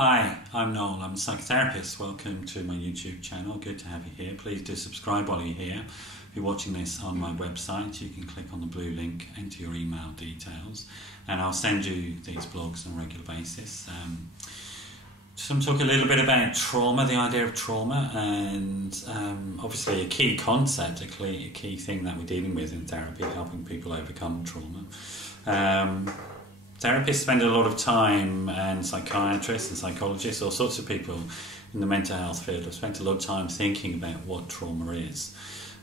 Hi, I'm Noel. I'm a psychotherapist. Welcome to my YouTube channel. Good to have you here. Please do subscribe while you're here. If you're watching this on my website, you can click on the blue link, enter your email details, and I'll send you these blogs on a regular basis. Just want to talk a little bit about trauma, the idea of trauma, and obviously a key concept, a key thing that we're dealing with in therapy, helping people overcome trauma. Therapists spend a lot of time, and psychiatrists and psychologists, all sorts of people in the mental health field have spent a lot of time thinking about what trauma is,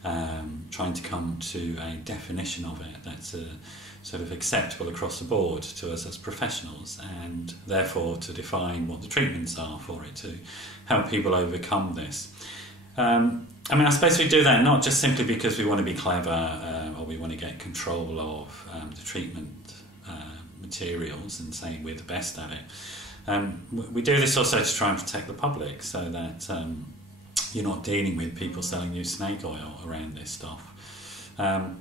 trying to come to a definition of it that's sort of acceptable across the board to us as professionals, and therefore to define what the treatments are for it, to help people overcome this. I suppose we do that not just simply because we want to be clever or we want to get control of the treatment materials and say we're the best at it. We do this also to try and protect the public, so that you're not dealing with people selling you snake oil around this stuff.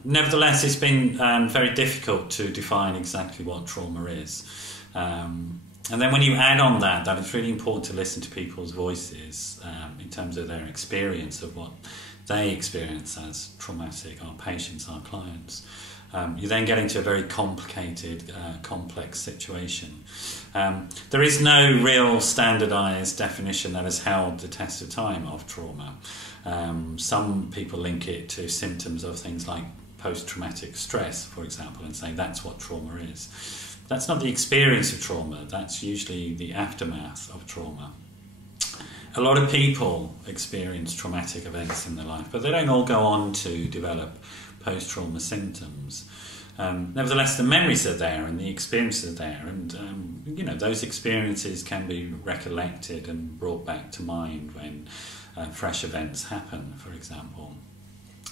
Nevertheless, it's been very difficult to define exactly what trauma is. And then when you add on that it's really important to listen to people's voices in terms of their experience of what they experience as traumatic, our patients, our clients. You then get into a very complicated, complex situation. There is no real standardised definition that has held the test of time of trauma. Some people link it to symptoms of things like post-traumatic stress, for example, and say that's what trauma is. That's not the experience of trauma, that's usually the aftermath of trauma. A lot of people experience traumatic events in their life, but they don't all go on to develop post-trauma symptoms. Nevertheless, the memories are there and the experiences are there, and those experiences can be recollected and brought back to mind when fresh events happen, for example,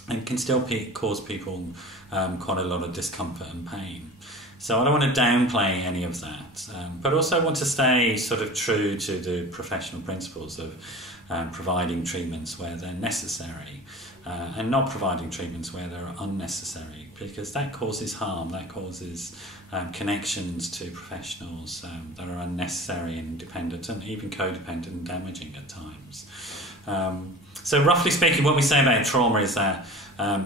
and can still cause people quite a lot of discomfort and pain. So I don't want to downplay any of that, but also want to stay sort of true to the professional principles of providing treatments where they're necessary, and not providing treatments where they're unnecessary, because that causes harm, that causes connections to professionals that are unnecessary and dependent, and even codependent and damaging at times. So roughly speaking, what we say about trauma is that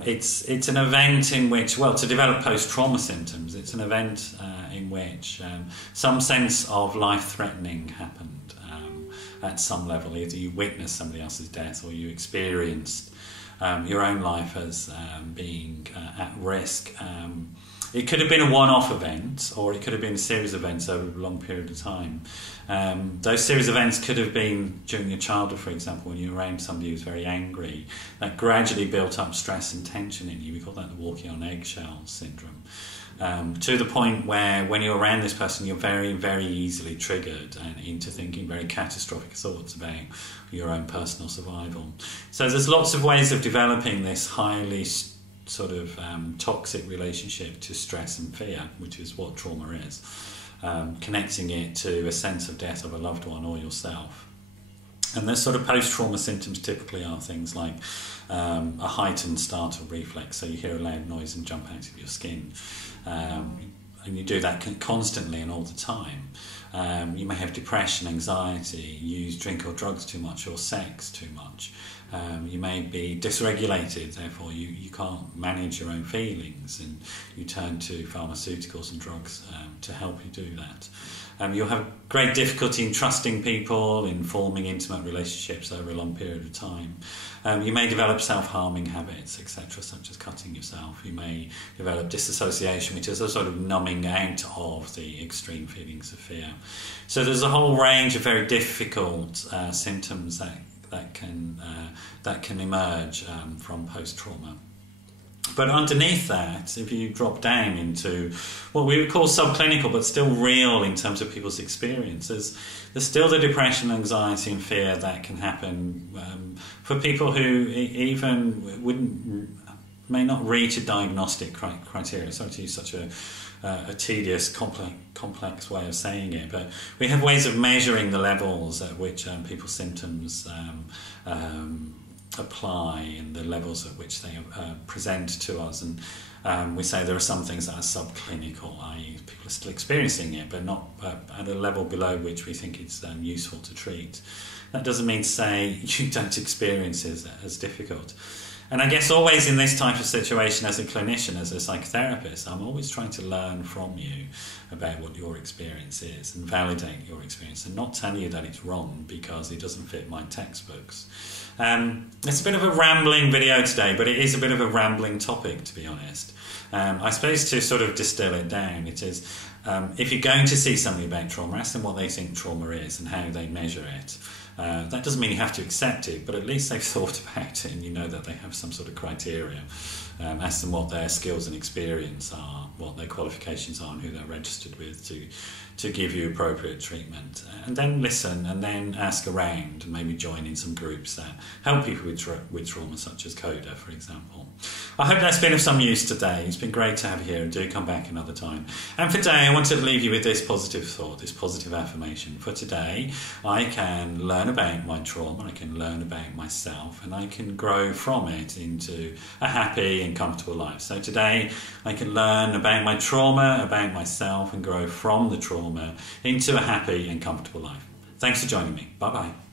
it's an event in which, well, to develop post-trauma symptoms, it's an event in which some sense of life-threatening happened at some level. Either you witnessed somebody else's death or you experienced your own life as being at risk. It could have been a one-off event, or it could have been a series of events over a long period of time. Those series of events could have been during your childhood, for example, when you were around somebody who was very angry. That gradually built up stress and tension in you. We call that the walking on eggshells syndrome. To the point where when you're around this person, you're very, very easily triggered and into thinking very catastrophic thoughts about your own personal survival. So there's lots of ways of developing this highly sort of toxic relationship to stress and fear, which is what trauma is, connecting it to a sense of death of a loved one or yourself. And the sort of post-trauma symptoms typically are things like a heightened startle reflex, so you hear a loud noise and jump out of your skin, and you do that constantly and all the time. You may have depression, anxiety, use drink or drugs too much, or sex too much. You may be dysregulated, therefore you can't manage your own feelings, and you turn to pharmaceuticals and drugs to help you do that. You'll have great difficulty in trusting people, in forming intimate relationships over a long period of time. You may develop self-harming habits, etc., such as cutting yourself. You may develop dissociation, which is a sort of numbing out of the extreme feelings of fear. So there's a whole range of very difficult symptoms that can emerge from post-trauma. But underneath that, if you drop down into what we would call subclinical, but still real in terms of people's experiences, there's still the depression, anxiety and fear that can happen for people who even may not reach a diagnostic criteria. Sorry to use such a tedious, complex way of saying it, but we have ways of measuring the levels at which people's symptoms apply and the levels at which they present to us, and We say there are some things that are subclinical, i.e. people are still experiencing it, but not at a level below which we think it's useful to treat. That doesn't mean to say you don't experience it as difficult. And I guess always in this type of situation as a clinician, as a psychotherapist, I'm always trying to learn from you about what your experience is and validate your experience and not tell you that it's wrong because it doesn't fit my textbooks. It's a bit of a rambling video today, but it is a bit of a rambling topic, to be honest. I suppose to sort of distill it down, it is if you're going to see somebody about trauma, ask them what they think trauma is and how they measure it. That doesn't mean you have to accept it, but at least they've thought about it and you know that they have some sort of criteria. Ask them what their skills and experience are, what their qualifications are and who they're registered with to give you appropriate treatment. And then listen and then ask around and maybe join in some groups that help people with trauma, such as CODA, for example. I hope that's been of some use today. It's been great to have you here, and do come back another time. And for today, I wanted to leave you with this positive thought, this positive affirmation. For today, I can learn about my trauma, I can learn about myself, and I can grow from it into a happy and comfortable life. So today, I can learn about my trauma, about myself, and grow from the trauma into a happy and comfortable life. Thanks for joining me. Bye-bye.